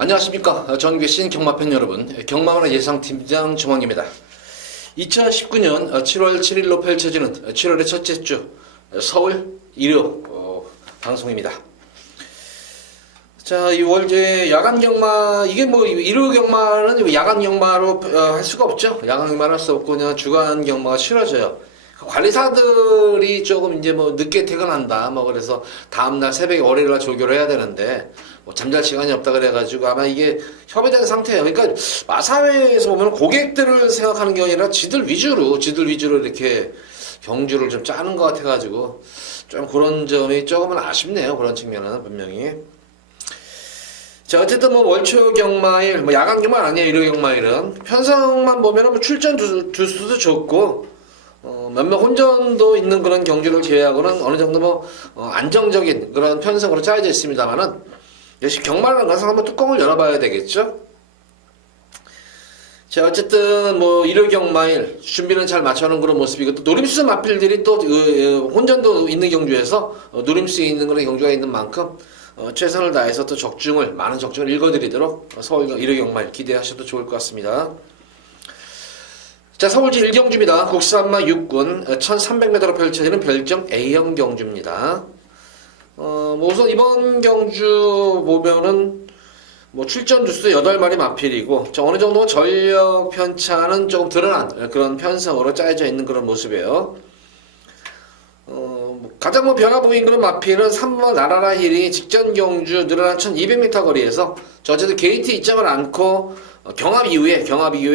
안녕하십니까. 전국의 경마팬 여러분, 경마하나 예상팀장 정황입니다. 2019년 7월 7일로 펼쳐지는 7월의 첫째 주 서울 일요 방송입니다. 자, 이월 이제 야간 경마, 이게 뭐 일요 경마는 야간 경마로 할 수가 없죠. 야간 경마를 할 수 없고 그냥 주간 경마가 치러져요. 관리사들이 조금 이제 뭐 늦게 퇴근한다 뭐 그래서 다음날 새벽에 월요일날 조교를 해야 되는데 뭐 잠잘 시간이 없다 그래가지고 아마 이게 협의된 상태예요. 그러니까 마사회에서 보면 고객들을 생각하는 게 아니라 지들 위주로 이렇게 경주를 좀 짜는 것 같아가지고 좀 그런 점이 조금은 아쉽네요. 그런 측면은 분명히. 자, 어쨌든 뭐 월초 경마일, 뭐 야간 경마 아니에요. 일요 경마일은 편성만 보면은 뭐 출전 두수도 좋고 몇몇 혼전도 있는 그런 경주를 제외하고는 어느 정도 뭐 안정적인 그런 편성으로 짜여져 있습니다만은 역시 경마를 가서 한번 뚜껑을 열어봐야 되겠죠. 자, 어쨌든 뭐 일요 경마일 준비는 잘 맞춰놓은 그런 모습이고 또 노림수 마필들이 또 혼전도 있는 경주에서 노림수 있는 그런 경주가 있는 만큼 최선을 다해서 또 많은 적중을 읽어드리도록 서울 일요 경마일 기대하셔도 좋을 것 같습니다. 자, 서울시 1경주입니다. 국산마 6군 1300m로 펼쳐지는 별정 A형 경주입니다. 뭐 우선 이번 경주 보면은 뭐 출전 두수도 8마리 마필이고 어느 정도 전력 편차는 조금 드러난 그런 편성으로 짜여져 있는 그런 모습이에요. 가장 뭐 변화 보인 그런 마필은 3번 나라라 힐이 직전 경주 늘어난 1200m 거리에서 어쨌든 게이트 입장을 않고 경합 이후에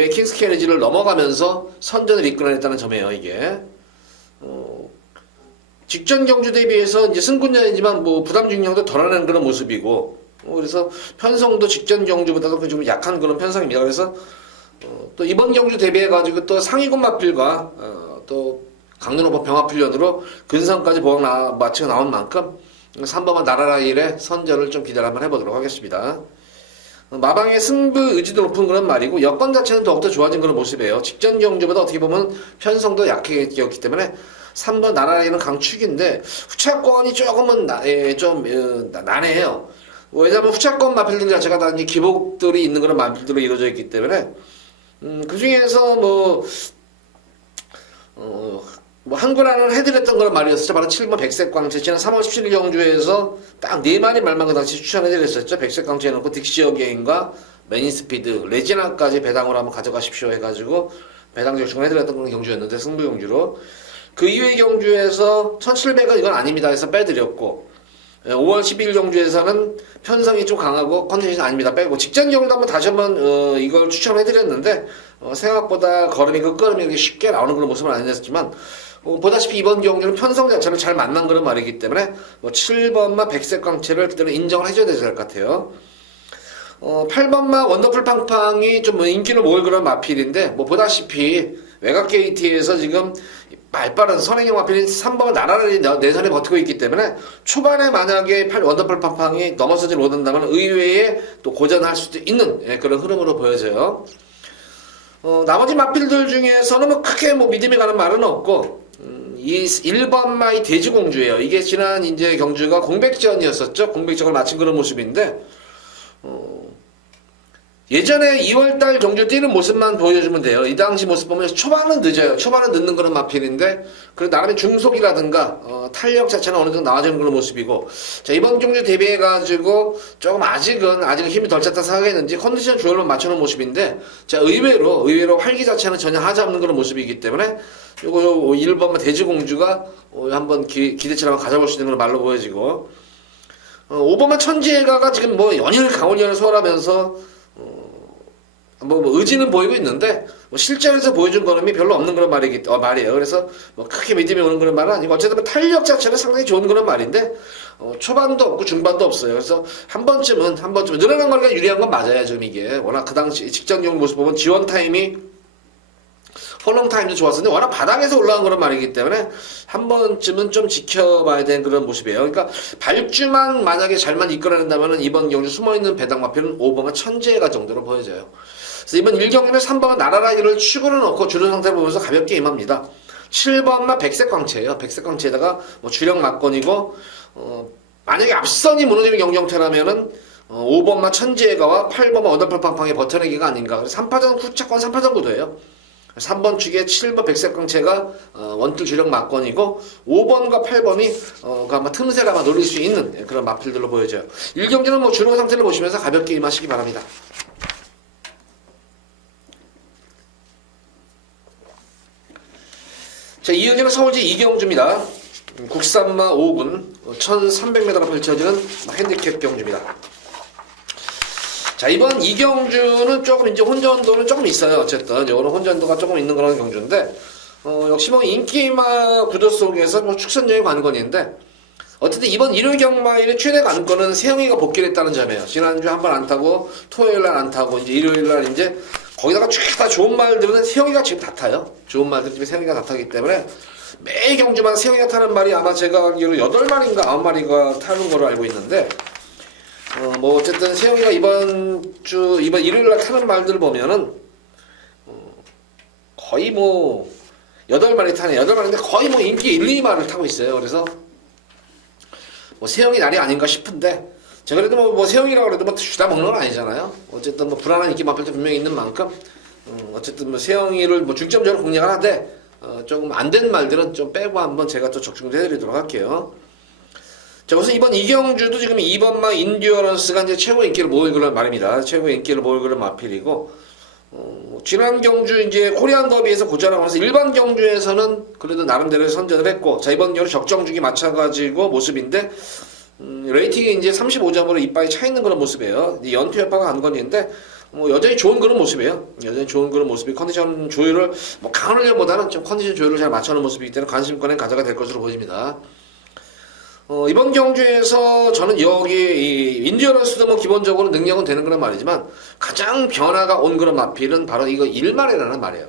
킹스 캐리지를 넘어가면서 선전을 이끌어냈다는 점이에요. 이게 직전 경주 대비해서 이제 승군자이지만 뭐 부담 중량도 덜어내는 그런 모습이고 그래서 편성도 직전 경주보다도 좀 약한 그런 편성입니다. 그래서 또 이번 경주 대비해 가지고 또 상위군 마필과 또 강릉오버 병합훈련으로 근성까지 보강 마치고 나온 만큼 3번만 나라라 일의 선전을 좀 기대를 한번 해보도록 하겠습니다. 마방의 승부 의지도 높은 그런 말이고 여건 자체는 더욱더 좋아진 그런 모습이에요. 직전 경주보다 어떻게 보면 편성도 약했기 때문에 3번 나라라는 강축인데 후차권이 조금은 난해해요. 왜냐하면 후차권 마필들 자체가 다 이제 기복들이 있는 그런 마필들로 이루어져 있기 때문에 그 중에서 뭐 한구라는 해드렸던 그런 말이었었죠. 바로 7번 백색광채. 지난 3월 17일 경주에서 딱 4마리 말만 그 당시 추천해드렸었죠. 백색광채 해놓고 딕시어 게임과 매니스피드, 레지나까지 배당으로 한번 가져가십시오 해가지고 배당 결정을 해드렸던 그런 경주였는데 승부 경주로 그 이외의 경주에서 1700은 이건 아닙니다 해서 빼드렸고 5월 12일 경주에서는 편성이 좀 강하고 컨디션이 아닙니다 빼고 직전 경주도 한번 다시 한번 이걸 추천해드렸는데 생각보다 걸음이 끝걸음이 쉽게 나오는 그런 모습은 아니었지만 보다시피 이번 경주는 편성 자체를 잘 만난 그런 말이기 때문에 7번마 백색광채를 그대로 인정을 해줘야 될 것 같아요. 8번마 원더풀 팡팡이 좀 인기를 모을 그런 마필인데 보다시피 외곽 게이트에서 지금 말빠른 선행형 마필인 3번 나라를 내선에 버티고 있기 때문에 초반에 만약에 원더풀 팡팡이 넘어서지 못한다면 의외에 또 고전할 수도 있는 그런 흐름으로 보여져요. 나머지 마필들 중에서는 뭐 크게 믿음이 가는 말은 없고 이 1번 마이 돼지공주예요. 이게 지난 이제 경주가 공백전이었었죠. 공백전을 마친 그런 모습인데 예전에 2월달 경주 뛰는 모습만 보여주면 돼요. 이 당시 모습 보면 초반은 늦어요. 초반은 늦는 그런 마필인데 그래도 나름의 중속이라든가 탄력 자체는 어느 정도 나와주는 그런 모습이고 자 이번 경주 대비해가지고 조금 아직은 힘이 덜 찼다 생각했는지 컨디션 조절만 맞춰놓은 모습인데 자 의외로 활기 자체는 전혀 하지 않는 그런 모습이기 때문에 요거 1번만 돼지공주가 한번 기대치를 한번 가져볼 수 있는 그런 말로 보여지고 5번만 천지애가가 지금 연일 강원연을 소화하면서 의지는 보이고 있는데 실전에서 보여준 걸음이 별로 없는 그런 말이에요. 그래서 크게 믿음이 오는 그런 말은 아니고 어쨌든 탄력 자체는 상당히 좋은 그런 말인데 초반도 없고 중반도 없어요. 그래서 한 번쯤은 늘어난 거니까 유리한 건 맞아요. 좀 이게 워낙 그 당시 직전 경기 모습 보면 지원 타임이 홀롱 타임도 좋았었는데 워낙 바닥에서 올라간 그런 말이기 때문에 한 번쯤은 좀 지켜봐야 되는 그런 모습이에요. 그러니까 발주만 만약에 잘만 이끌어낸다면 이번 경주 숨어있는 배당 마필은 5번과 천재가 정도로 보여져요. 그래서 이번 1경기는 3번은 나라라기를 축으로 넣고 주류 상태 보면서 가볍게 임합니다. 7번만 백색광채예요. 백색광채에다가 주력 막건이고 만약에 앞선이 무너지는 경기 형태라면은 5번마 천지애가와 8번마 언더풀팡팡의 버텨내기가 아닌가. 그래서 3파전 후차권 3파전 구도예요. 3번 축에 7번 백색광채가 원툴 주력 막건이고 5번과 8번이 그 아마 틈새를 아마 노릴 수 있는 그런 마필들로 보여져요. 1경기는 뭐 주로 상태를 보시면서 가볍게 임하시기 바랍니다. 자, 이경기는 서울시 이경주입니다. 국산마 5군 1300m로 펼쳐지는 핸디캡 경주입니다. 자, 이번 이경주는 조금 이제 혼전도는 조금 있어요. 어쨌든 오늘 혼전도가 조금 있는 그런 경주인데 역시 뭐 인기마 구도 속에서 뭐 축선적인 관건인데 어쨌든 이번 일요일 경마일의 최대 관건은 세영이가 복귀를 했다는 점이에요. 지난주 한 번 안 타고 토요일 날 안 타고 이제 일요일 날 이제 거기다가 다 좋은 말들은 세영이가 지금 다 타요. 좋은 말들 집에 세영이가 다 타기 때문에 매 경주마다 세영이가 타는 말이 아마 제가 알기로 8마리인가 9마리가 타는 걸로 알고 있는데 뭐 어쨌든 세영이가 이번 일요일 날 타는 말들 보면은 거의 뭐 8마리 타네. 8마리인데 거의 뭐 인기 1, 2마리를 타고 있어요. 그래서 뭐 세영이 날이 아닌가 싶은데 제가 그래도 뭐 세영이라고 그래도 뭐 주다 먹는 건 아니잖아요. 어쨌든 뭐 불안한 인기 마필도 분명히 있는 만큼 어쨌든 뭐 세영이를 뭐 중점적으로 공략을 하되 조금 안 된 말들은 좀 빼고 한번 제가 또 적중을 해드리도록 할게요. 자, 우선 이번 이경주도 지금 2번마 인듀어런스가 이제 최고 인기를 모을 그런 말입니다. 최고 인기를 모을 그런 마필이고, 지난 경주 이제 코리안 더비에서 고전하고 나서 일반 경주에서는 그래도 나름대로 선전을 했고, 자, 이번 경주 적정주기 맞춰가지고 모습인데, 레이팅이 이제 35점으로 이빨이 차 있는 그런 모습이에요. 연투 여파가 간 건인데, 뭐 여전히 좋은 그런 모습이에요. 여전히 좋은 그런 모습이 컨디션 조율을 뭐 강한 훈련보다는 좀 컨디션 조율을 잘 맞춰놓은 모습이기 때문에 관심권에 가져가 될 것으로 보입니다. 이번 경주에서 저는 여기 이 인듀어런스도 뭐 기본적으로 능력은 되는 그런 말이지만 가장 변화가 온 그런 마필은 바로 이거 일말에라는 말이에요.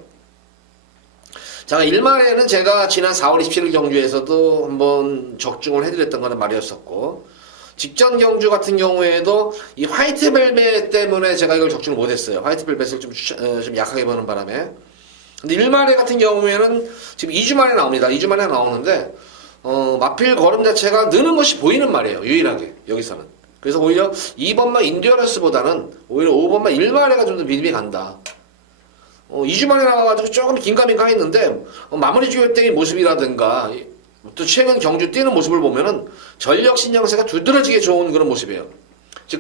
자, 일말에는 제가 지난 4월 27일 경주에서도 한번 적중을 해드렸던 거는 말이었었고 직전 경주 같은 경우에도 이 화이트벨벳 때문에 제가 이걸 적중을 못했어요. 화이트벨벳을 좀 약하게 보는 바람에. 근데 일말에 같은 경우에는 지금 2주 만에 나옵니다. 2주 만에 나오는데 마필 걸음 자체가 느는 것이 보이는 말이에요. 유일하게 여기서는. 그래서 오히려 2번마 인듀어런스보다는 오히려 5번마 일말에가 좀 더 믿음이 간다. 2주 만에 나와가지고 조금 긴가민가 했는데 마무리 주요대의 모습이라든가 또 최근 경주 뛰는 모습을 보면은 전력 신장세가 두드러지게 좋은 그런 모습이에요.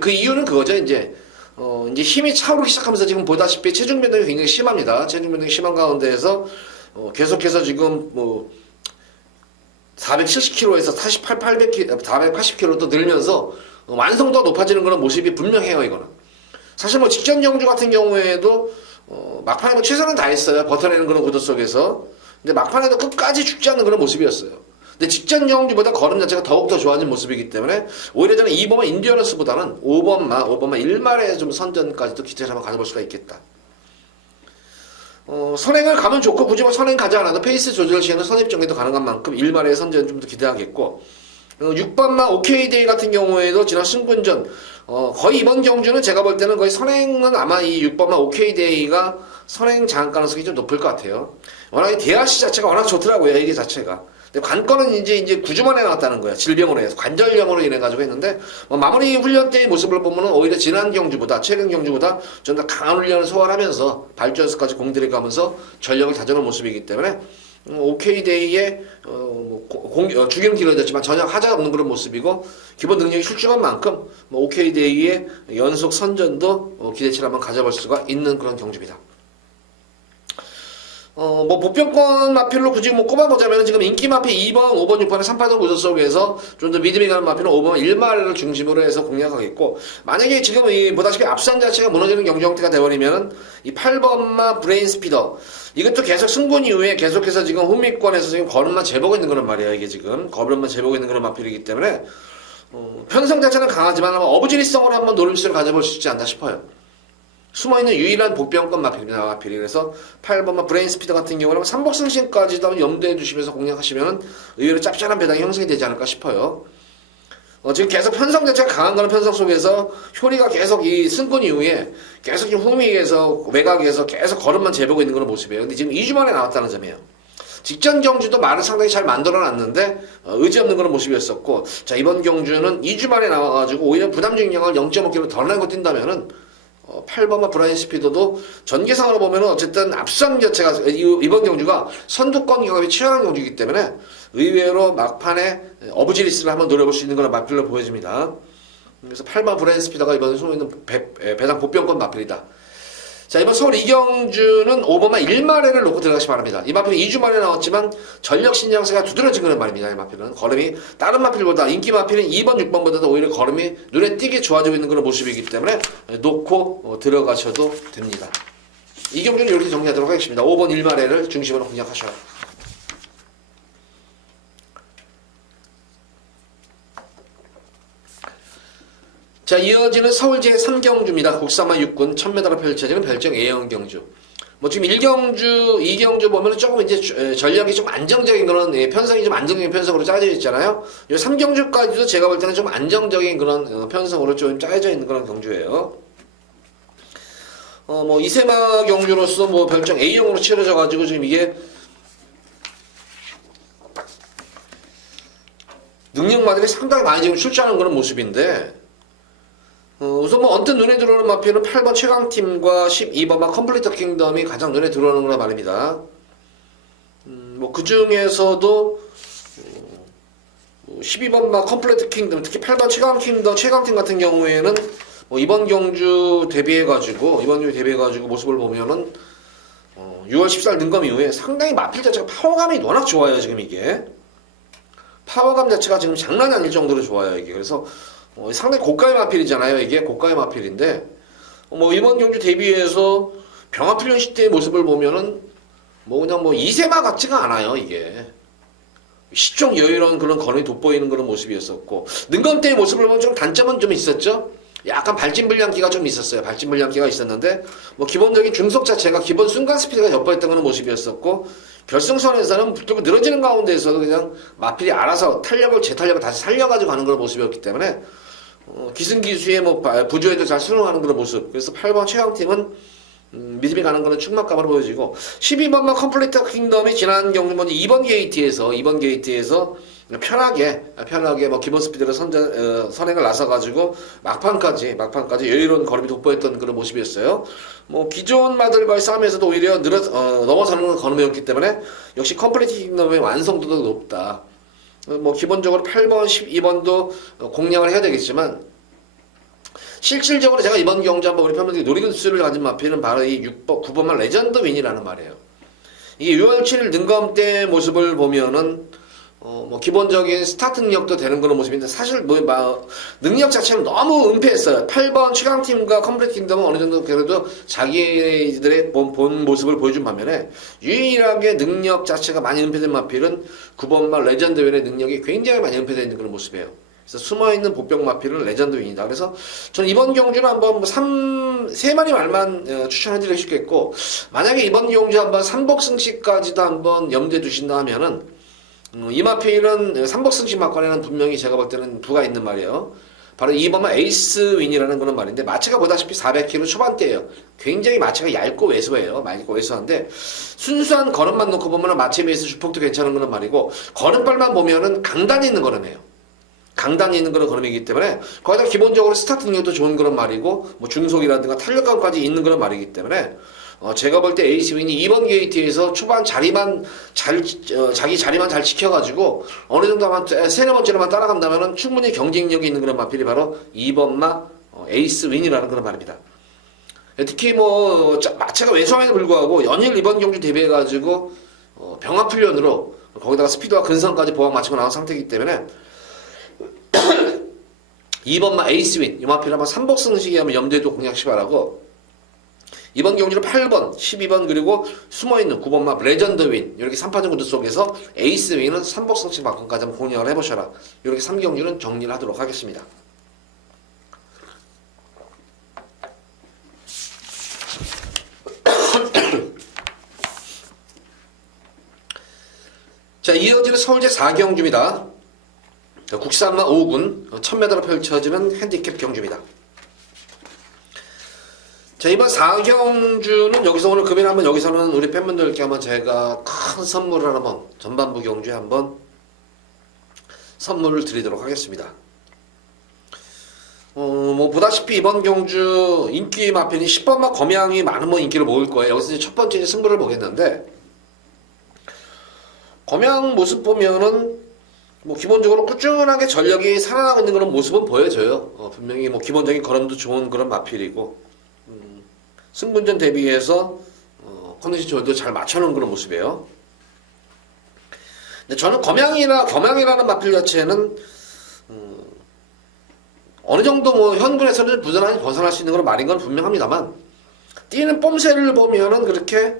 그 이유는 그거죠. 이제 힘이 차오르기 시작하면서 지금 보다시피 체중 변동이 굉장히 심합니다. 체중 변동이 심한 가운데에서 계속해서 지금 뭐 470kg에서 480kg 또 늘면서 완성도가 높아지는 그런 모습이 분명해요. 이거는 사실 뭐 직전 경주 같은 경우에도 막판에 뭐 최선을 다했어요. 버텨내는 그런 구도 속에서. 근데 막판에도 끝까지 죽지 않는 그런 모습이었어요. 근데 직전 경주보다 걸음 자체가 더욱더 좋아진 모습이기 때문에 오히려 저는 2번마 인듀어런스보다는 5번마 일말에 좀 선전까지도 기대를 한번 가져볼 수가 있겠다. 선행을 가면 좋고 굳이 뭐 선행 가지 않아도 페이스 조절 시에는 선입 정리도 가능한 만큼 일말의 선전 좀 더 기대하겠고 6번마 OK데이 같은 경우에도 지난 승분전 거의 이번 경주는 제가 볼 때는 거의 선행은 아마 이 6번마 OK데이가 선행 장악 가능성이 좀 높을 것 같아요. 워낙 이 대하시 자체가 워낙 좋더라고요. 이게 자체가. 근데 관건은 이제 9주 만에 나왔다는 거예요. 질병으로 해서 관절염으로 인해 가지고 했는데 마무리 훈련 때의 모습을 보면은 오히려 지난 경주보다 최근 경주보다 좀 더 강한 훈련을 소화하면서 발전에서까지 공들여 가면서 전력을 다져놓은 모습이기 때문에 OK데이에 주기는 길어졌지만 전혀 하자가 없는 그런 모습이고 기본 능력이 출중한 만큼 OK데이의 연속 선전도 기대치를 한번 가져볼 수가 있는 그런 경주입니다. 보편권 마필로 굳이 꼽아보자면 지금 인기 마필 2번, 5번, 6번의 3파전 구조 속에서 좀 더 믿음이 가는 마필은 5번 1마리를 중심으로 해서 공략하겠고 만약에 지금 보다시피 앞선 자체가 무너지는 경주 형태가 되어버리면은 이 8번마 브레인 스피더 이것도 계속 승분 이후에 계속해서 지금 후미권에서 지금 걸음만 재보고 있는 그런 말이에요. 이게 지금 걸음만 재보고 있는 그런 마필이기 때문에 편성 자체는 강하지만 아마 어부지리성으로 한번 노림수를 가져볼 수 있지 않나 싶어요. 숨어있는 유일한 복병권 마필입니다. 마필이. 그래서 8번마 브레인 스피드 같은 경우는 삼복승신까지도 한번 염두해 두시면서 공략하시면 의외로 짭짤한 배당이 형성이 되지 않을까 싶어요. 지금 계속 편성 자체가 강한 거는 편성 속에서 효리가 계속 이 승권 이후에 계속 지금 후미에서 외곽에서 계속 걸음만 재보고 있는 그런 모습이에요. 근데 지금 2주 만에 나왔다는 점이에요. 직전 경주도 말을 상당히 잘 만들어놨는데 의지 없는 그런 모습이었었고, 자 이번 경주는 2주 만에 나와가지고 오히려 부담 중량을 0.5kg 덜 내고 뛴다면은 8번마 브라인 스피더도 전개상으로 보면은 어쨌든 앞선 자체가 이번 경주가 선두권 경합이 치열한 경주이기 때문에 의외로 막판에 어부지리스를 한번 노려볼 수 있는 그런 마필로 보여집니다. 그래서 8번 브라인 스피더가 이번에 소모있는 배당 보병권 마필이다. 자, 이번 서울 이경주는 5번마 1마리를 놓고 들어가시 바랍니다. 이 마필은 2주 만에 나왔지만 전력 신장세가 두드러진 그런 말입니다. 이 마필은 걸음이 다른 마필보다 인기 마필은 2번, 6번보다도 오히려 걸음이 눈에 띄게 좋아지고 있는 그런 모습이기 때문에 놓고 들어가셔도 됩니다. 이 경주는 이렇게 정리하도록 하겠습니다. 5번 1마리를 중심으로 공략하셔라. 자, 이어지는 서울 제3경주입니다. 국사마 6군 1000m로 펼쳐지는 별정 A형 경주. 뭐 지금 1경주, 2경주 보면은 조금 이제 전략이 좀 안정적인 그런 편성이 좀 안정적인 편성으로 짜여져 있잖아요. 이 3경주까지도 제가 볼 때는 좀 안정적인 그런 편성으로 좀 짜여져 있는 그런 경주예요. 뭐 이세마 경주로서 뭐 별정 A형으로 치러져 가지고 지금 이게 능력마들이 상당히 많이 지금 출전하는 그런 모습인데, 우선 뭐 언뜻 눈에 들어오는 마필은 8번 최강팀과 12번마 컴플리터 킹덤이 가장 눈에 들어오는 거란 말입니다. 뭐 그 중에서도 12번마 컴플리터 킹덤, 특히 8번 최강팀 같은 경우에는 뭐 이번 경주 대비해가지고 모습을 보면은 6월 14일 능검 이후에 상당히 마필 자체가 파워감이 워낙 좋아요. 지금 이게 파워감 자체가 지금 장난이 아닐 정도로 좋아요. 이게 그래서 상당히 고가의 마필이잖아요. 이게 고가의 마필인데, 뭐 이번 경주 대비해서 병합훈련 시대의 모습을 보면은 뭐 그냥 뭐 이세마 같지가 않아요. 이게 시총 여유로운 그런 걸음이 돋보이는 그런 모습이었었고, 능검 때의 모습을 보면 좀 단점은 좀 있었죠. 약간 발진불량기가 좀 있었어요. 발진불량기가 있었는데, 뭐 기본적인 중속 자체가 기본 순간 스피드가 엿보였던 그런 모습이었었고, 결승선에서는 붙들고 늘어지는 가운데에서도 그냥 마필이 알아서 재탄력을 다시 살려가지고 가는 그런 모습이었기 때문에 기승기수의 뭐 부조에도 잘 수능하는 그런 모습. 그래서 8번 최강팀은 믿음이 가는 그런 충막감으로 보여지고, 12번마 컴플리터 킹덤이 지난 경주 먼저 2번 게이트에서 편하게 뭐 기본 스피드로 선행을 나서가지고 막판까지 여유로운 걸음이 돋보였던 그런 모습이었어요. 뭐 기존 마들과의 싸움에서도 오히려 넘어서는 걸음이었기 때문에 역시 컴플리터 킹덤의 완성도도 높다. 뭐 기본적으로 8번, 12번도 공략을 해야 되겠지만, 실질적으로 제가 이번 경주 한번 우리 팬분들이 노리는 수를 가진 마필은 바로 이 9번만 레전드 윈이라는 말이에요. 이게 6월 7일 능검 때 모습을 보면은 뭐 기본적인 스타트 능력도 되는 그런 모습인데, 사실 뭐 능력 자체는 너무 은폐했어요. 8번 최강팀과 컴플리트 킹덤은 어느 정도 그래도 자기들의 본 모습을 보여준 반면에, 유일하게 능력 자체가 많이 은폐된 마필은 9번만 레전드 윈의 능력이 굉장히 많이 은폐되어 있는 그런 모습이에요. 그래서 숨어있는 보병 마필은 레전드 윈이다. 그래서 저는 이번 경주는 한번 3마리 말만 추천해드리고 싶겠고, 만약에 이번 경주 한번 3복승식까지도 한번 염두에 두신다 하면은, 이 마필은 3복승식 막관에는 분명히 제가 볼 때는 부가 있는 말이에요. 바로 2번만 에이스 윈이라는 그런 말인데, 마체가 보다시피 400kg 초반대예요. 굉장히 마체가 얇고 왜소해요. 얇고 왜소한데, 순수한 걸음만 놓고 보면 마체에 비해서 주폭도 괜찮은 그런 말이고, 걸음발만 보면은 강단이 있는 걸음이에요. 강단이 있는 그런 걸음이기 때문에, 거기다 기본적으로 스타트 능력도 좋은 그런 말이고, 뭐 중속이라든가 탄력감까지 있는 그런 말이기 때문에, 제가 볼 때 에이스 윈이 2번 게이트에서 초반 자기 자리만 잘 지켜가지고 어느 정도 한 3-4번째로만 따라간다면 충분히 경쟁력이 있는 그런 마필이 바로 2번마 에이스 윈이라는 그런 말입니다. 특히 뭐 마체가 왜소함에도 불구하고 연일 이번 경주 대비해가지고 병합훈련으로 거기다가 스피드와 근성까지 보강 맞추고 나온 상태이기 때문에 2번마 에이스 윈, 이 마필 한번 3복승식이 하면 염두에도 공략시 바라고, 이번 경주는 8번, 12번 그리고 숨어있는 9번마 레전드 윈, 이렇게 3파전 구도 속에서 에이스 윈은 3복승식 막판까지 한번 공략을 해보셔라. 이렇게 3경주는 정리를 하도록 하겠습니다. 자, 이어지는 서울제 4경주입니다. 국산마 5군 1000m로 펼쳐지는 핸디캡 경주입니다. 자, 자, 이번 4경주는 여기서 오늘 금일 한번 여기서는 우리 팬분들께 한번 제가 큰 선물을 한번 전반부 경주에 한번 선물을 드리도록 하겠습니다. 뭐 보다시피 이번 경주 인기 마필이 10번마 검양이 많은 뭐 인기를 모을 거예요. 여기서 이제 첫 번째 승부를 보겠는데, 검양 모습 보면은 뭐 기본적으로 꾸준하게 전력이 살아나고 있는 그런 모습은 보여져요. 분명히 뭐 기본적인 걸음도 좋은 그런 마필이고, 승분전 대비해서 컨디션 조절도 잘 맞춰놓은 그런 모습이에요. 근데 저는 검양이라는 마필 자체는 어느 정도 뭐 현군에서는 부전하게 벗어날 수 있는 그런 말인 건 분명합니다만, 뛰는 뽐새를 보면은 그렇게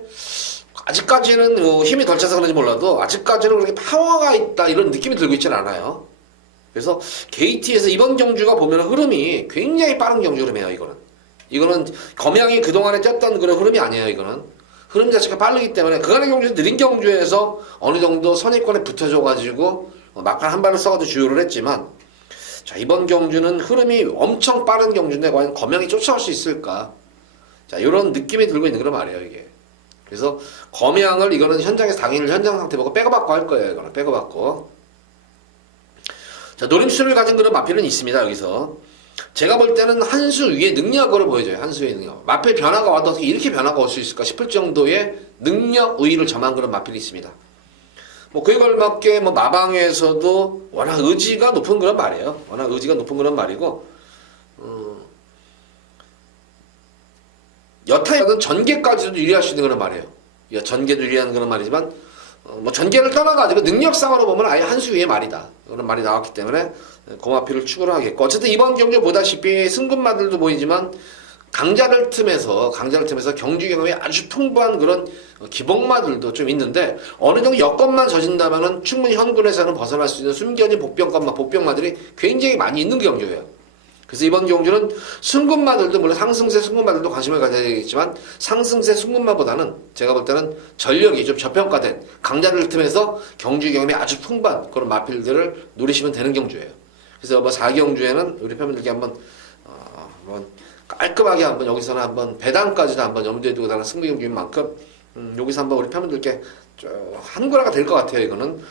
아직까지는 힘이 덜 차서 그런지 몰라도 아직까지는 그렇게 파워가 있다 이런 느낌이 들고 있지는 않아요. 그래서 KT에서 이번 경주가 보면 흐름이 굉장히 빠른 경주 흐름이에요. 이거는 검양이 그동안에 뛰었던 그런 흐름이 아니에요. 이거는 흐름 자체가 빠르기 때문에 그간의 경주에서 느린 경주에서 어느 정도 선입권에 붙어줘가지고 막판 한 발을 써가지고 주요를 했지만, 자, 이번 경주는 흐름이 엄청 빠른 경주인데 과연 검양이 쫓아올 수 있을까? 자, 이런 느낌이 들고 있는 그런 말이에요, 이게. 그래서 검양을 이거는 현장에서 당일 현장 상태 보고 백업받고 할 거예요. 이거는 백업받고. 자, 노림수를 가진 그런 마필은 있습니다. 여기서 제가 볼 때는 한 수 위의 능력으로 보여져요. 한 수 위의 능력. 마필 변화가 와도 어떻게 이렇게 변화가 올 수 있을까 싶을 정도의 능력 우위를 점한 그런 마필이 있습니다. 뭐 그에 걸맞게 뭐 마방에서도 워낙 의지가 높은 그런 말이에요. 워낙 의지가 높은 그런 말이고, 여타에는 전개까지도 유리할 수 있는 그런 말이에요. 전개도 유리한 그런 말이지만, 뭐 전개를 떠나가지고 능력상으로 보면 아예 한 수 위의 말이다. 그런 말이 나왔기 때문에 고마필을 추구를 하겠고, 어쨌든 이번 경주 보다시피 승급마들도 보이지만 강자들 틈에서 경주 경험이 아주 풍부한 그런 기복마들도 좀 있는데, 어느 정도 여건만 져진다면은 충분히 현군에서는 벗어날 수 있는 숨겨진 복병마들이 굉장히 많이 있는 경주예요. 그래서 이번 경주는 승급마들도 물론 상승세 승급마들도 관심을 가져야 되겠지만, 상승세 승급마보다는 제가 볼 때는 전력이 좀 저평가된 강자들 틈에서 경주 경험이 아주 풍부한 그런 마필들을 노리시면 되는 경주예요. 그래서 뭐 4경주에는 우리 팬분들께 한번 깔끔하게 한번 여기서는 한번 배당까지도 한번 염두에 두고 다는 승부 경주인 만큼 여기서 한번 우리 팬분들께 한구라가 될 것 같아요. 이거는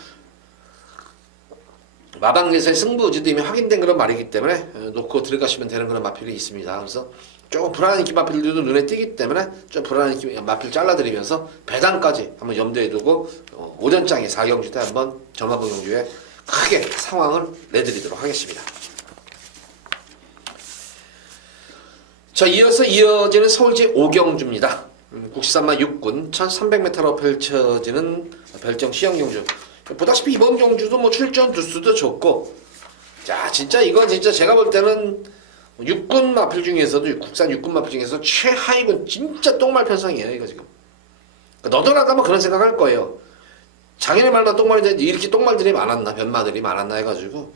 마방에서의 승부 의지도 이미 확인된 그런 말이기 때문에 놓고 들어가시면 되는 그런 마필이 있습니다. 그래서 조금 불안한 인기 마필들도 눈에 띄기 때문에 좀 불안한 인기 마필 잘라드리면서 배당까지 한번 염두에 두고 오전장에 4경주 때 한번 전화번 경주에 크게 상황을 내드리도록 하겠습니다. 자, 이어지는 서울제 5경주입니다. 국시산마 6군 1300m로 펼쳐지는 별정 시형경주. 보다시피 이번 경주도 뭐 출전 두수도 좋고, 자, 이건 제가 볼 때는 육군 마필 중에서도, 국산 육군 마필 중에서 최하위군 진짜 똥말 편성이에요, 이거 지금. 너덜하다면 그런 생각할 거예요. 작년에 말만 똥말인데 이렇게 똥말들이 많았나, 변마들이 많았나 해가지고.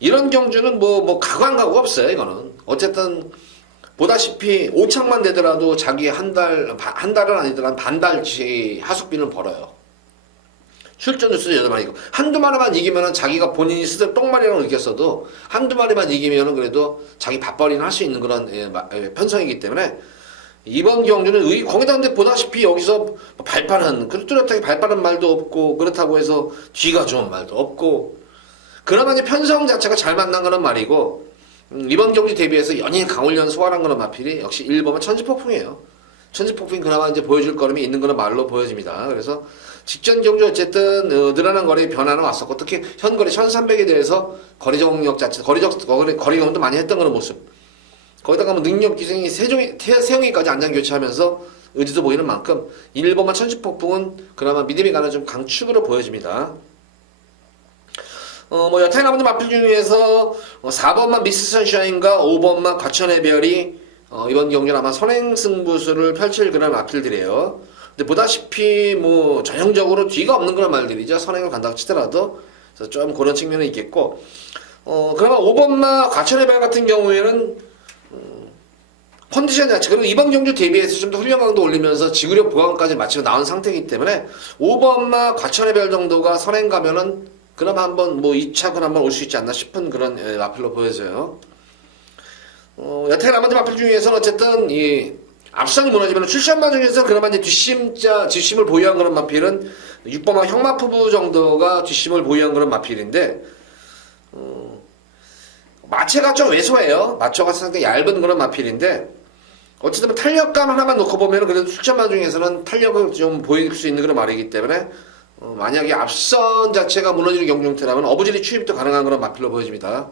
이런 경주는 뭐 가관가고 없어요, 이거는. 어쨌든 보다시피 5창만 되더라도 자기 한 달은 아니더라도 반달치 하숙비는 벌어요. 출전 뉴스 8마리고 한두 마리만 이기면은 자기가 본인이 스스로 똥마리라고 느꼈어도 한두 마리만 이기면은 그래도 자기 밥벌이는 할 수 있는 그런 편성이기 때문에 이번 경주는 거기다 근데 보다시피 여기서 뚜렷하게 발빠른 말도 없고, 그렇다고 해서 뒤가 좋은 말도 없고, 그나마 이제 편성 자체가 잘 만난 그런 말이고, 이번 경주 대비해서 연인 강훈련 소화한 그런 마필이 역시 1번은 천지폭풍이에요. 천지폭풍이 그나마 이제 보여줄 거름이 있는 그런 말로 보여집니다. 그래서 직전 경주 어쨌든 늘어난 거리 변화는 왔었고, 특히 현거리 1300에 대해서 거리 경험도 많이 했던 그런 모습. 거기다가 뭐 능력 기생이 세영이까지 안장 교체하면서 의지도 보이는 만큼 1번만 천지폭풍은 그나마 믿음이 가는 좀 강축으로 보여집니다. 뭐 여타의 나머지 마필 중에서 4번만 미스 선샤인과 5번만 과천의 별이 이번 경기는 아마 선행 승부수를 펼칠 그런 마필들이에요. 근데 보다시피 뭐 전형적으로 뒤가 없는 그런 말들이죠. 선행을 간다고 치더라도. 그래서 좀 그런 측면은 있겠고, 그러나 5번마 과천의 별 같은 경우에는 컨디션 자체, 그리고 이번 경주 대비해서 좀 더 훈련 강도 올리면서 지구력 보강까지 마치고 나온 상태이기 때문에 5번마 과천의 별 정도가 선행 가면은 그나마 한번 뭐 2차군 한번 올 수 있지 않나 싶은 그런 마필로 보여져요. 여태 나머지 마필 중에서는 어쨌든 이 앞선이 무너지면 출전마 중에서 그나마 이제 뒷심을 보유한 그런 마필은 6번마 형마푸부 정도가 뒷심을 보유한 그런 마필인데, 마체가 좀 왜소해요. 마체가 상당히 얇은 그런 마필인데, 어쨌든 탄력감 하나만 놓고 보면 그래도 출전마 중에서는 탄력을 좀 보일 수 있는 그런 말이기 때문에, 만약에 앞선 자체가 무너지는 경중태라면 어부질이 추입도 가능한 그런 마필로 보여집니다.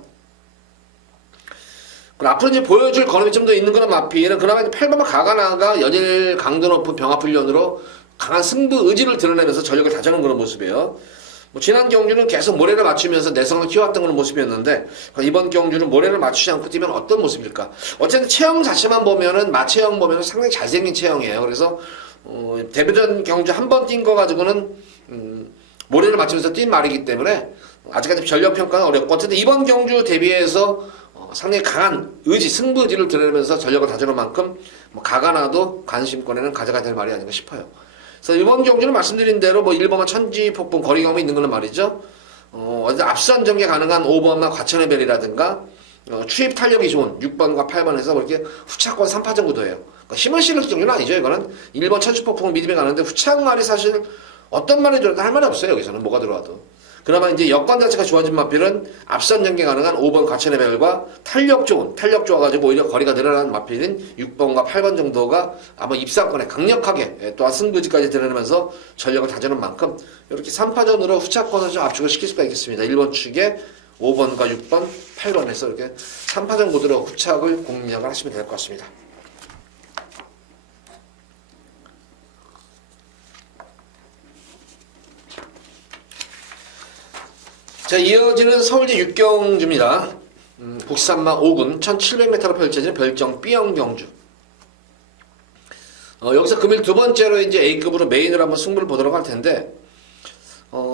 그럼 앞으로 이제 보여줄 걸음이 좀 더 있는 그런 마필은 그나마 이제 8번마 가가나가 연일 강도 높은 병합훈련으로 강한 승부 의지를 드러내면서 전력을 다져는 그런 모습이에요. 뭐 지난 경주는 계속 모래를 맞추면서 내성을 키워왔던 그런 모습이었는데, 이번 경주는 모래를 맞추지 않고 뛰면 어떤 모습일까? 어쨌든 체형 자체만 보면은 마체형 보면은 상당히 잘생긴 체형이에요. 그래서 데뷔전 경주 한 번 뛴 거 가지고는 모래를 맞추면서 뛴 말이기 때문에 아직까지 전력 평가는 어렵고, 어쨌든 이번 경주 대비해서 상당히 강한 의지, 승부 의지를 드러내면서 전력을 다져놓은 만큼 뭐 가가나도 관심권에는 가져가야 될 말이 아닌가 싶어요. 그래서 이번 경주는 말씀드린 대로 뭐 1번마 천지폭풍 거리 경험이 있는 거는 말이죠. 앞선 전개 가능한 5번마 과천의 별이라든가 추입 탄력이 좋은 6번과 8번에서 그렇게 후차권 3파전 구도예요. 그러니까 힘을 실을 경주는 아니죠. 이거는 1번 천지폭풍은 믿음에 가는데 후차말이 사실 어떤 말이 들어도 할 말이 없어요. 여기서는 뭐가 들어와도. 그나마 이제 여건 자체가 좋아진 마필은 앞선 전개 가능한 5번 과천의 별과 탄력 좋아가지고 오히려 거리가 늘어난 마필인 6번과 8번 정도가 아마 입상권에 강력하게 또한 승부지까지 드러내면서 전력을 다져놓은 만큼 이렇게 3파전으로 후차권을 좀 압축을 시킬 수가 있겠습니다. 1번 축에 5번과 6번, 8번에서 이렇게 3파전 구도로 후착을 공략을 하시면 될 것 같습니다. 자, 이어지는 서울시 육경주입니다. 북산마 5군 1700m로 펼쳐지는 별정 B형 경주. 여기서 금일 두 번째로 이제 A급으로 메인으로 한번 승부를 보도록 할 텐데,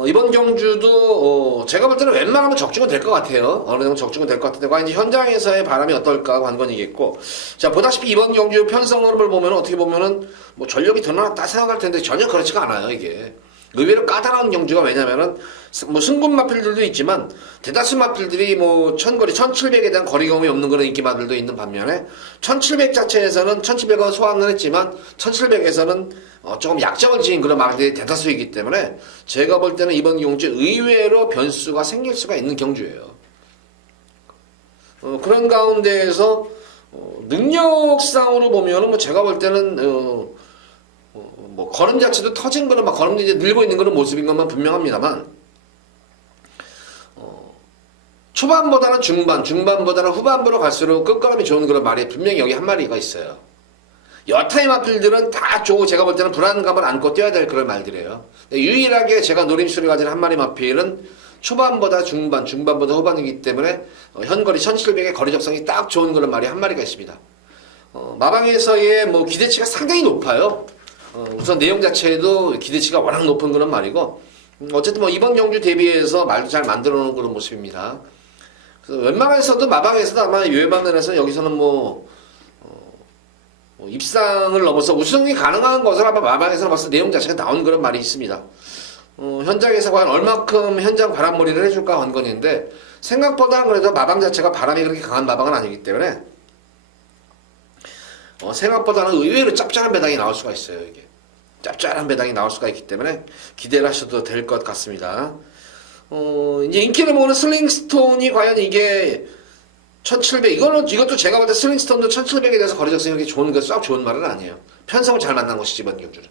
이번 경주도 제가 볼 때는 웬만하면 적중은 될 것 같아요. 어느 정도 적중은 될 것 같은데, 과연 이제 현장에서의 바람이 어떨까 관건이겠고, 자, 보다시피 이번 경주 편성을 보면 어떻게 보면은 뭐 전력이 더 나왔다 생각할 텐데 전혀 그렇지가 않아요, 이게. 의외로 까다로운 경주가, 왜냐면은 뭐 승군 마필들도 있지만 대다수 마필들이 뭐 천거리 1700에 대한 거리 경험이 없는 그런 인기마들도 있는 반면에 1700 자체에서는 1700은 소화는 했지만 1700에서는 조금 약점을 지닌 그런 마필들이 대다수이기 때문에 제가 볼 때는 이번 경주 의외로 변수가 생길 수가 있는 경주예요. 그런 가운데에서 능력상으로 보면은 뭐 제가 볼 때는 뭐 걸음 자체도 터진 거는 막 걸음이 이제 늘고 있는 그런 모습인 것만 분명합니다만, 초반보다는 중반보다는 후반부로 갈수록 끝걸음이 좋은 그런 말이 분명히 여기 한 마리가 있어요. 여타의 마필들은 다 제가 볼 때는 불안감을 안고 뛰어야 될 그런 말들이에요. 유일하게 제가 노림수를 가진 한 마리 마필은 초반보다 중반보다 후반이기 때문에 현거리 1700의 거리 적성이 딱 좋은 그런 말이 한 마리가 있습니다. 마방에서의 뭐 기대치가 상당히 높아요. 우선 내용 자체도 기대치가 워낙 높은 그런 말이고, 어쨌든 뭐 이번 경주 대비해서 말도 잘 만들어 놓은 그런 모습입니다. 그래서 웬만해서도 마방에서도 아마 요회반면에서 여기서는 뭐 입상을 넘어서 우승이 가능한 것을 아마 마방에서는 벌써 내용 자체가 나온 그런 말이 있습니다. 현장에서 과연 얼마큼 현장 바람몰이를 해줄까 관건인데, 생각보다는 그래도 마방 자체가 바람이 그렇게 강한 마방은 아니기 때문에 생각보다는 의외로 짭짤한 배당이 나올 수가 있어요. 이게 짭짤한 배당이 나올 수가 있기 때문에 기대를 하셔도 될 것 같습니다. 이제 인기를 모으는 슬링스톤이 과연 이게 1700, 이것도 제가 볼 때 슬링스톤도 1700에 대해서 거리 적성이 이렇게 좋은 거 썩 좋은 말은 아니에요. 편성을 잘 만난 것이지 이번 경주는.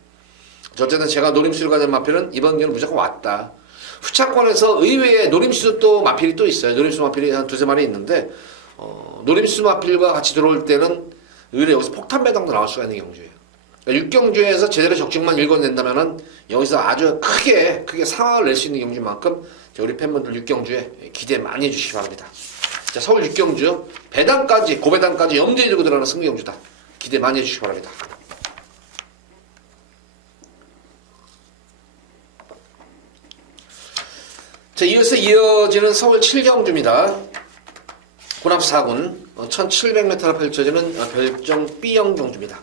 어쨌든 제가 노림수를 가진 마필은 이번 경주는 무조건 왔다. 후차권에서 의외의 노림수 또 마필이 또 있어요. 노림수 마필이 한 두세 마리 있는데, 노림수 마필과 같이 들어올 때는 의외로 여기서 폭탄 배당도 나올 수가 있는 경주예요. 그러니까 6경주에서 제대로 적중만 읽어낸다면은 여기서 아주 크게 상황을 낼 수 있는 경주인 만큼 우리 팬분들 6경주에 기대 많이 해주시기 바랍니다. 자, 서울 6경주 배당까지 고배당까지 염두에 두고 들어가는 승리 경주다. 기대 많이 해주시기 바랍니다. 자, 이어지는 서울 7경주입니다. 군합 4군 1700m로 펼쳐지는 별정 B형 경주입니다.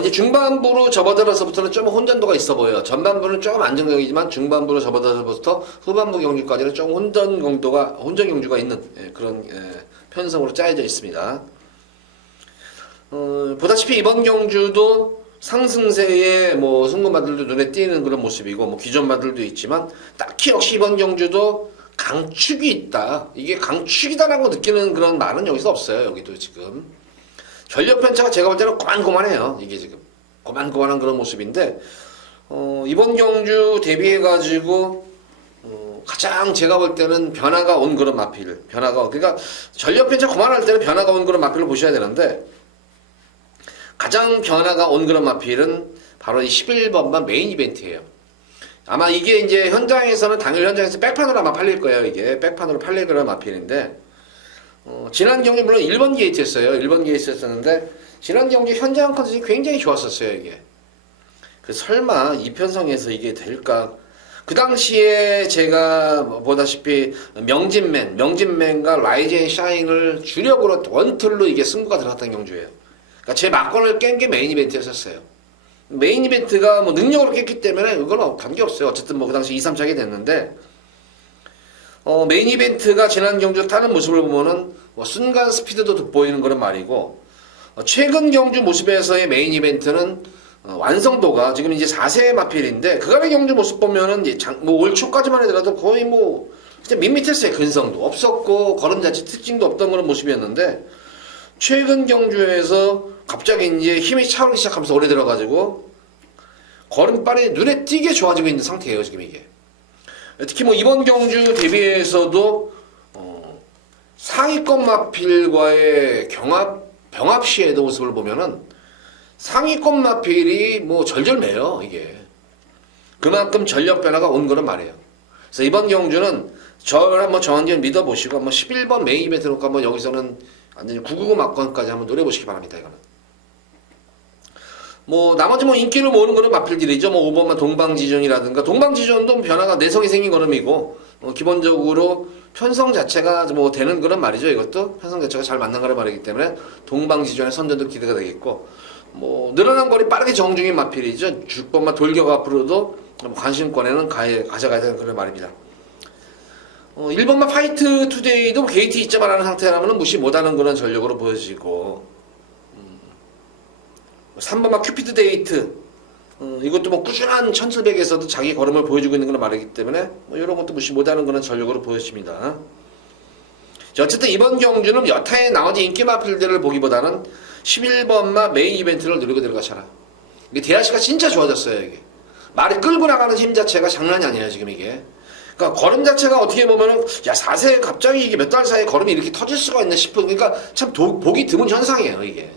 이제 중반부로 접어들어서부터는 좀 혼전도가 있어 보여요. 전반부는 조금 안정적이지만 중반부로 접어들어서부터 후반부 경주까지는 좀 혼전 경주가 있는 그런 편성으로 짜여져 있습니다. 보다시피 이번 경주도 상승세에 뭐 승권마들도 눈에 띄는 그런 모습이고 뭐 기존마들도 있지만 딱히 역시 이번 경주도 강축이 있다. 이게 강축이다라고 느끼는 그런 말은 여기서 없어요. 여기도 지금 전력 편차가 제가 볼 때는 고만고만해요. 이게 지금 고만고만한 그런 모습인데 이번 경주 대비해 가지고 가장 제가 볼 때는 변화가 온 그런 마필 그러니까 전력 편차 고만할 때는 변화가 온 그런 마필을 보셔야 되는데 가장 변화가 온 그런 마필은 바로 이 11번만 메인 이벤트예요. 아마 이게 이제 현장에서는 당일 현장에서 백판으로 아마 팔릴 거예요. 이게 백판으로 팔릴 그런 마필인데 지난 경기 물론 1번 게이트였어요. 1번 게이트였었는데 지난 경기 현장 컨디션이 굉장히 좋았었어요. 이게 설마 이편성에서 이게 될까? 그 당시에 제가 보다시피 명진맨과 라이즈 앤 샤인을 주력으로 원툴로 이게 승부가 들어갔던 경주예요. 그러니까 제 막건을 깬 게 메인 이벤트였었어요. 메인 이벤트가 뭐 능력으로 깼기 때문에 이건 관계없어요. 어쨌든 뭐 그 당시 2, 3차게 됐는데 메인 이벤트가 지난 경주 타는 모습을 보면은 뭐 순간 스피드도 돋보이는 그런 말이고 최근 경주 모습에서의 메인 이벤트는 완성도가 지금 이제 4세 마필인데 그간의 경주 모습 보면은 올 초까지만 하더라도 거의 뭐 진짜 밋밋했어요. 근성도 없었고 걸음 자체 특징도 없던 그런 모습이었는데 최근 경주에서 갑자기 이제 힘이 차오르기 시작하면서 오래 들어가지고 걸음발이 눈에 띄게 좋아지고 있는 상태예요. 지금 이게 특히 뭐 이번 경주 대비해서도 상위권 마필과의 병합 시에도 모습을 보면은 상위권 마필이 뭐 절절매요. 이게 그만큼 전력 변화가 온 거란 말이에요. 그래서 이번 경주는 저를 한번 저한테 믿어보시고 한번 11번 메인 이벤트 놓고 한번 여기서는 완전히 999 막건까지 한번 노려보시기 바랍니다. 이거는 뭐 나머지 뭐 인기를 모으는 거는 마필들이죠. 뭐 5번만 동방지존이라든가 동방지존도 변화가 내성이 생긴 걸음이고 기본적으로 편성 자체가 뭐 되는 그런 말이죠. 이것도 편성 자체가 잘 맞는 거란 말이기 때문에 동방지존의 선전도 기대가 되겠고 뭐 늘어난 거리 빠르게 정중인 마필이죠. 6번만 돌격 앞으로도 관심권에는 가져가야 되는 그런 말입니다. 1번만 파이트 투데이도 게이트 있자만 하는 상태라면 무시 못하는 그런 전력으로 보여지고 3번만 큐피드 데이트 이것도 뭐 꾸준한 1700에서도 자기 걸음을 보여주고 있는 그런 말이기 때문에 뭐 이런 것도 무시 못하는 그런 전력으로 보여집니다. 어쨌든 이번 경주는 여타의 나머지 인기 마필들을 보기보다는 11번만 메인 이벤트를 누리고 들어가셔라. 이게 대하시가 진짜 좋아졌어요. 이게 말이 끌고 나가는 힘 자체가 장난이 아니에요. 지금 이게 그러니까 걸음 자체가 어떻게 보면은 야 4세 갑자기 이게 몇 달 사이에 걸음이 이렇게 터질 수가 있나 싶은 그러니까 참 보기 드문 현상이에요. 이게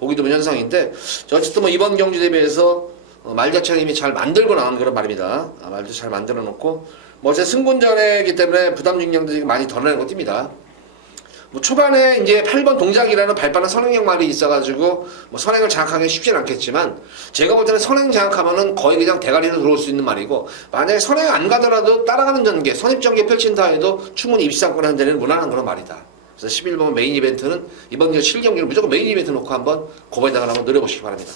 보기 드문 현상인데 어쨌든 뭐 이번 경주 대비해서 말 자체는 이미 잘 만들고 나온 그런 말입니다. 말도 잘 만들어 놓고 뭐 어제 승군전이기 때문에 부담 중량도 지금 많이 덜어내고 뜁니다. 뭐 초반에 이제 8번 동작이라는 발빠른 선행력 말이 있어가지고 뭐 선행을 장악하기 쉽진 않겠지만 제가 볼 때는 선행 장악하면은 거의 그냥 대가리로 들어올 수 있는 말이고 만약에 선행 안 가더라도 따라가는 전개 선입전개 펼친다 해도 충분히 입상권 한다는 무난한 그런 말이다. 그래서 11번 메인 이벤트는 이번 7경기를 무조건 메인 이벤트 놓고 한번 고발당을 한번 노려보시기 바랍니다.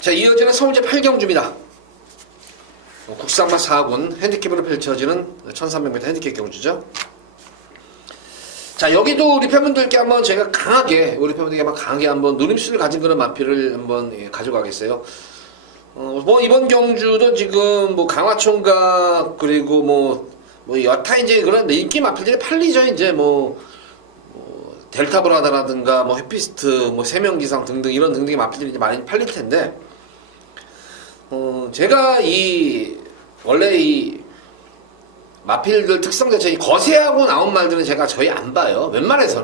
자, 이어지는 서울제 8경주입니다. 국산마 4군 핸디캡으로 펼쳐지는 1300m 핸디캡 경주죠. 자, 여기도 우리 팬분들께 한번 제가 우리 팬분들께 강하게 한번 누림수를 가진 그런 마필을 한번 가져가겠어요. 뭐 이번 경주도 지금 뭐 강화총각 그리고 뭐 여타 이제 그런 인기 마필들이 팔리죠. 이제 뭐 델타브라다라든가 뭐 해피스트 뭐 세명기상 등등 이런 등등의 마필들이 이제 많이 팔릴 텐데 제가 원래 이 마필들 특성 자체 거세하고 나온 말들은 제가 거의 안 봐요.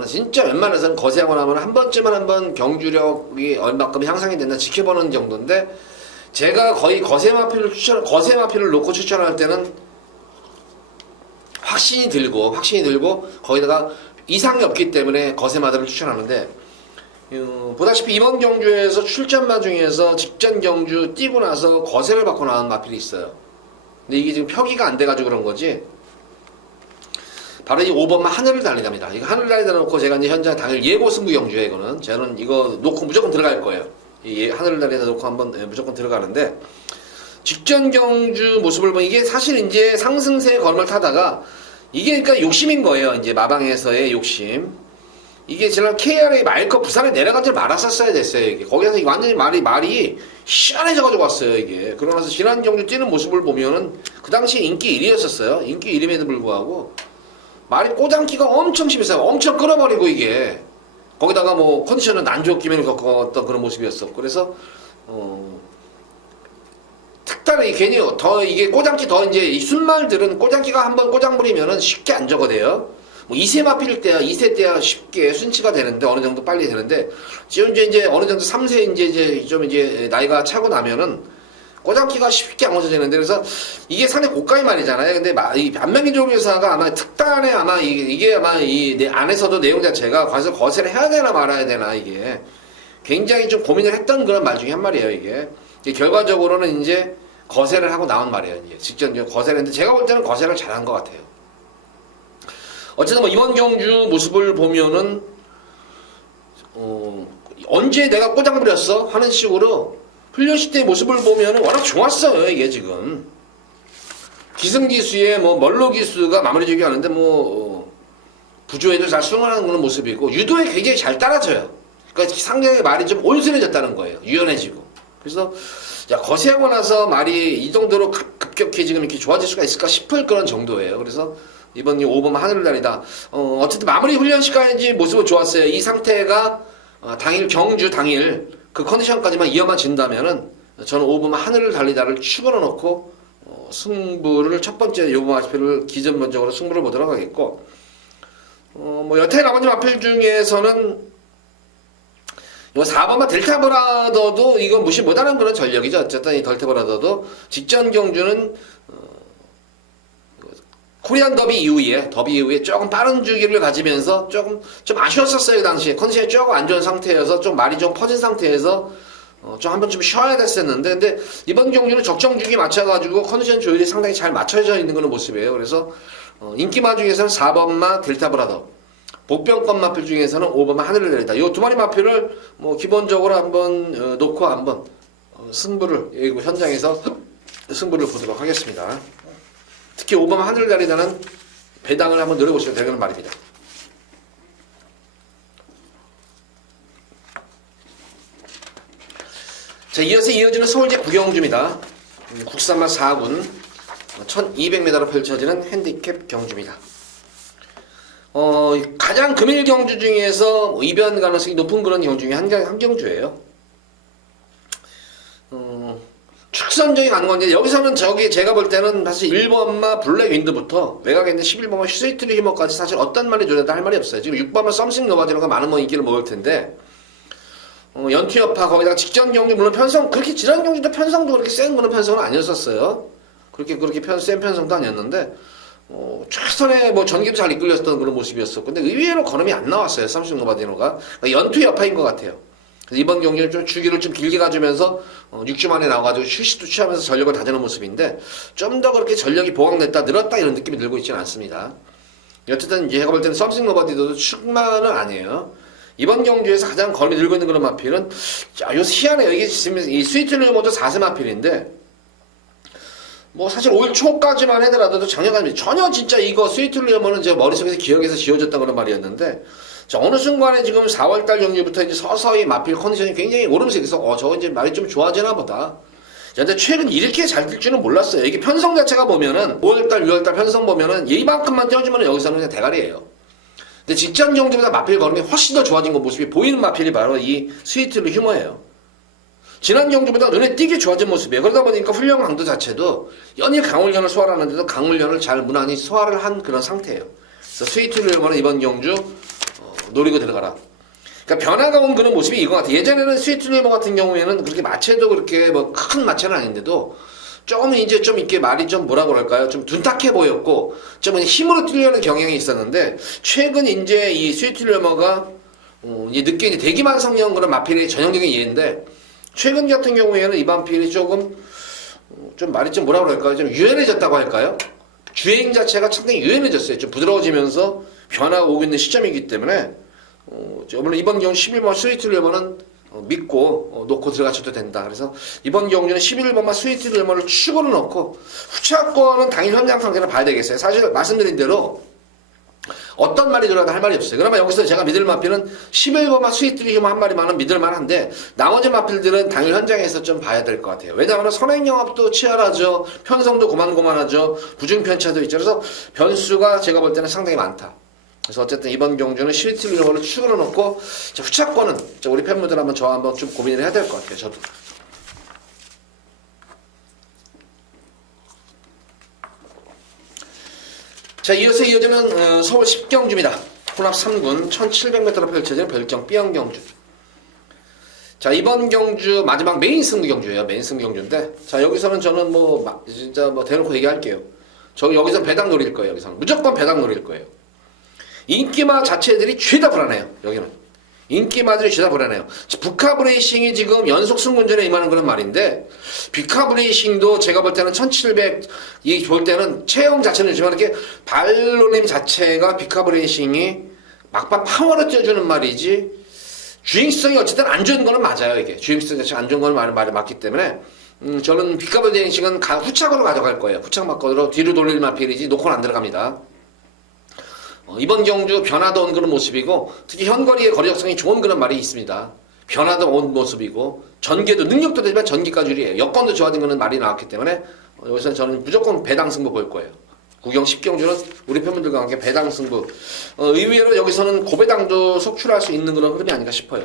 진짜 웬만해서는 거세하고 나면 한 번쯤은 한번 경주력이 얼마큼 향상이 됐나 지켜보는 정도인데 제가 거의 거세 마필을 놓고 추천할 때는 확신이 들고 거기다가 이상이 없기 때문에 거세마들을 추천하는데 보다시피 이번 경주에서 출전마 중에서 직전 경주 뛰고 나서 거세를 받고 나온 마필이 있어요. 근데 이게 지금 표기가 안 돼가지고 그런 거지. 바로 이 5번만 하늘을 달리답니다. 이거 하늘을 달리다 놓고 제가 이제 현장 당일 예고 승부 경주에 이거는 저는 이거 놓고 무조건 들어갈 거예요. 하늘을 달리다 놓고 한번 무조건 들어가는데 직전 경주 모습을 보면 이게 사실 이제 상승세 걸음을 타다가 이게 그러니까 욕심인 거예요. 이제 마방에서의 욕심. 이게 지난 KRA 마일컵 부산에 내려가지 말았었어야 됐어요. 이게 거기서 완전히 말이 희한해져가지고 왔어요. 이게 그러면서 지난 경주 뛰는 모습을 보면은 그 당시 인기 1위였었어요. 인기 1위임에도 불구하고 말이 꼬장기가 엄청 심했어요. 엄청 끌어버리고 이게 거기다가 뭐 컨디션은 안 좋기면 겪었던 그런 모습이었었고 그래서 특단의 괜히 더 이게 꼬장기 더 이제 이 순말들은 꼬장기가 한번 꼬장 부리면은 쉽게 안 적어돼요. 뭐 2세 마필 때야 2세 때야 쉽게 순치가 되는데 어느 정도 빨리 되는데 지금 이제 어느 정도 3세 이제 좀 이제 나이가 차고 나면은 꼬장기가 쉽게 안 고쳐지는데 그래서 이게 상당히 고가의 말이잖아요. 근데 이 반면민족유사가 아마 특단의 아마 이게 아마 이 안에서도 내용 자체가 과연 거세를 해야 되나 말아야 되나 이게 굉장히 좀 고민을 했던 그런 말 중에 한 말이에요. 이게 결과적으로는 이제 거세를 하고 나온 말이에요. 이제 직전 거세를 했는데 제가 볼 때는 거세를 잘한 것 같아요. 어쨌든 뭐 이번 경주 모습을 보면은 언제 내가 꼬장 부렸어 하는 식으로 훈련시 때의 모습을 보면은 워낙 좋았어요. 이게 지금 기승기수의 뭐 멀로 기수가 마무리지기 하는데 뭐 부조에도 잘 수긍하는 그런 모습이고 유도에 굉장히 잘 따라줘요. 그러니까 상대의 말이 좀 온순해졌다는 거예요. 유연해지고. 그래서 야, 거세하고 나서 말이 이 정도로 급격히 지금 이렇게 좋아질 수가 있을까 싶을 그런 정도예요. 그래서 이번 5번 하늘날이다. 어쨌든 마무리 훈련 시까지 모습은 좋았어요. 이 상태가 당일 경주 당일 그 컨디션까지만 이어만진다면은 저는 5번 하늘을 달리다를 축으로 놓고 승부를 첫 번째 요번 마필을 기전번적으로 승부를 보도록 하겠고 뭐 여태 나머지 마필 중에서는 이 4번만 델타브라더도 이건 무시 못하는 그런 전력이죠. 어쨌든 이 델타브라더도 직전 경주는 코리안 더비 이후에 조금 빠른 주기를 가지면서 조금 좀 아쉬웠었어요. 그 당시에 컨디션이 조금 안 좋은 상태여서 좀 말이 좀 퍼진 상태에서 좀 한 번쯤 쉬어야 됐었는데 근데 이번 경주는 적정 주기 맞춰가지고 컨디션 조율이 상당히 잘 맞춰져 있는 그런 모습이에요. 그래서 인기마 중에서는 4번마 델타브라더 복병권 마필 중에서는 5번마 하늘을 내리다 이 두 마리 마필을 뭐 기본적으로 한번 놓고 한번 승부를 여기 현장에서 승부를 보도록 하겠습니다. 특히 5번 하늘을 가리다는 배당을 한번 노려보시면 되는 말입니다. 자, 이어서 이어지는 서울제 구경주입니다. 국산마 4군 1200m로 펼쳐지는 핸디캡 경주입니다. 가장 금일 경주 중에서 이변 가능성이 높은 그런 경주 중에 한 경주예요. 축선적이 가는 건데 여기서는 제가 볼 때는 사실 1번마 블랙 윈드부터 외곽에 있는 11번마 스위트 리머까지 사실 어떤 말이 줘야 할 말이 없어요. 지금 6번마 썸씽 노바디노가 많은 뭐 인기를 먹을 텐데 연투 여파 거기다가 직전 경주 물론 편성 그렇게 지난 경주도 편성도 그렇게 센 그런 편성은 아니었었어요. 그렇게 센 편성도 아니었는데 최선의 뭐 전기도 잘 이끌렸던 그런 모습이었었고 근데 의외로 걸음이 안 나왔어요. 썸씽 노바디노가 그러니까 연투 여파인 것 같아요. 이번 경기는 좀 주기를 좀 길게 가주면서 6주 만에 나와가지고 휴식도 취하면서 전력을 다지는 모습인데 좀 더 그렇게 전력이 보강됐다 늘었다 이런 느낌이 들고 있지는 않습니다. 어쨌든 제가 볼 때는 썸씽 노바디도 축마는 아니에요. 이번 경주에서 가장 걸음이 늘고 있는 그런 마필은 요새 희한해요. 이게 지금 이 스위트 리머도 4세 마필인데 뭐 사실 5일 초까지만 하더라도 작년까지 전혀 진짜 이거 스위트 리머는 제 머릿속에서 기억에서 지워졌던 그런 말이었는데 자, 어느 순간에 지금 4월달 경주부터 이제 서서히 마필 컨디션이 굉장히 오르면서 있어. 저거 이제 말이 좀 좋아지나 보다. 자, 근데 최근 이렇게 잘 뛸 줄은 몰랐어요. 이게 편성 자체가 보면은 5월달, 6월달 편성 보면은 이만큼만 떼어주면 여기서는 그냥 대가리예요. 근데 직전 경주보다 마필 걸음이 훨씬 더 좋아진 거 모습이 보이는 마필이 바로 이 스위트리 휴머예요. 지난 경주보다 눈에 띄게 좋아진 모습이에요. 그러다 보니까 훈련 강도 자체도 연일 강훈련을 소화하는데도 강훈련을 잘 무난히 소화를 한 그런 상태예요. 그래서 스위트리 휴머는 이번 경주 노리고 들어가라. 그러니까 변화가 온 그런 모습이 이거 같아. 예전에는 스위트 리머 같은 경우에는 그렇게 마체도 그렇게 뭐 큰 마체는 아닌데도 조금 이제 좀 이렇게 말이 좀 뭐라 그럴까요? 좀 둔탁해 보였고 좀 힘으로 뛰려는 경향이 있었는데 최근 이제 이 스위트 리머가 이제 늦게 이제 대기만 성형 그런 마필의 전형적인 예인데 최근 같은 경우에는 이 마필이 조금 좀 말이 좀 뭐라 그럴까요? 좀 유연해졌다고 할까요? 주행 자체가 상당히 유연해졌어요. 좀 부드러워지면서 변화가 오고 있는 시점이기 때문에 물론 이번 경우 11번 스위트 리머는 믿고 놓고 들어가셔도 된다. 그래서 이번 경주는 11번만 스위트 드리머를 축으로 넣고 후차권은 당일 현장 상태를 봐야 되겠어요. 사실 말씀드린 대로 어떤 말이 들어가도 할 말이 없어요. 그러면 여기서 제가 믿을 마필은 11번만 스위트 드리머 한 마리만은 믿을만한데 나머지 마필들은 당일 현장에서 좀 봐야 될 것 같아요. 왜냐하면 선행영합도 치열하죠. 편성도 고만고만하죠. 부중편차도 있죠. 그래서 변수가 제가 볼 때는 상당히 많다. 그래서 어쨌든 이번 경주는 스위트 드리머를 축으로 넣고 후차권은 우리 팬분들 한번 저 한번 좀 고민을 해야 될 것 같아요. 저도. 자, 이어서 이어지는 서울 10경주입니다. 혼합 3군 1700m로 펼쳐지는 별경 B형 경주. 자, 이번 경주 마지막 메인 승부 경주예요. 메인 승부 경주인데, 자, 여기서는 저는 진짜 대놓고 얘기할게요. 여기서 배당 노릴 거예요. 여기서는 무조건 배당 노릴 거예요. 인기마 자체들이 죄다 불안해요. 여기는 인기마들이 죄다 불안해요. 북카브레이싱이 지금 연속 승군전에 임하는 그런 말인데, 빅카브레이싱도 제가 볼 때는 1700 볼 때는 체형 자체는 지만 이렇게 발놀림 자체가 빅카브레이싱이 막판 파워를 띄워주는 말이지 주행성이 어쨌든 안 좋은 거는 맞아요. 이게 주행성 자체가 안 좋은 거는 말이 맞기 때문에 저는 빅카브레이싱은 후착으로 가져갈 거예요. 후착 막거리로 뒤로 돌릴 마필이지 놓고는 안 들어갑니다. 이번 경주 변화도 온 그런 모습이고 특히 현거리의 거리 적성이 좋은 그런 말이 있습니다. 변화도 온 모습이고 전개도 능력도 되지만 전기가 줄이에요. 여건도 좋아진 그런 말이 나왔기 때문에 여기서 저는 무조건 배당 승부 볼 거예요. 구경 10경주는 우리 팬분들과 함께 배당 승부. 의외로 여기서는 고배당도 속출할 수 있는 그런 흐름이 아닌가 싶어요.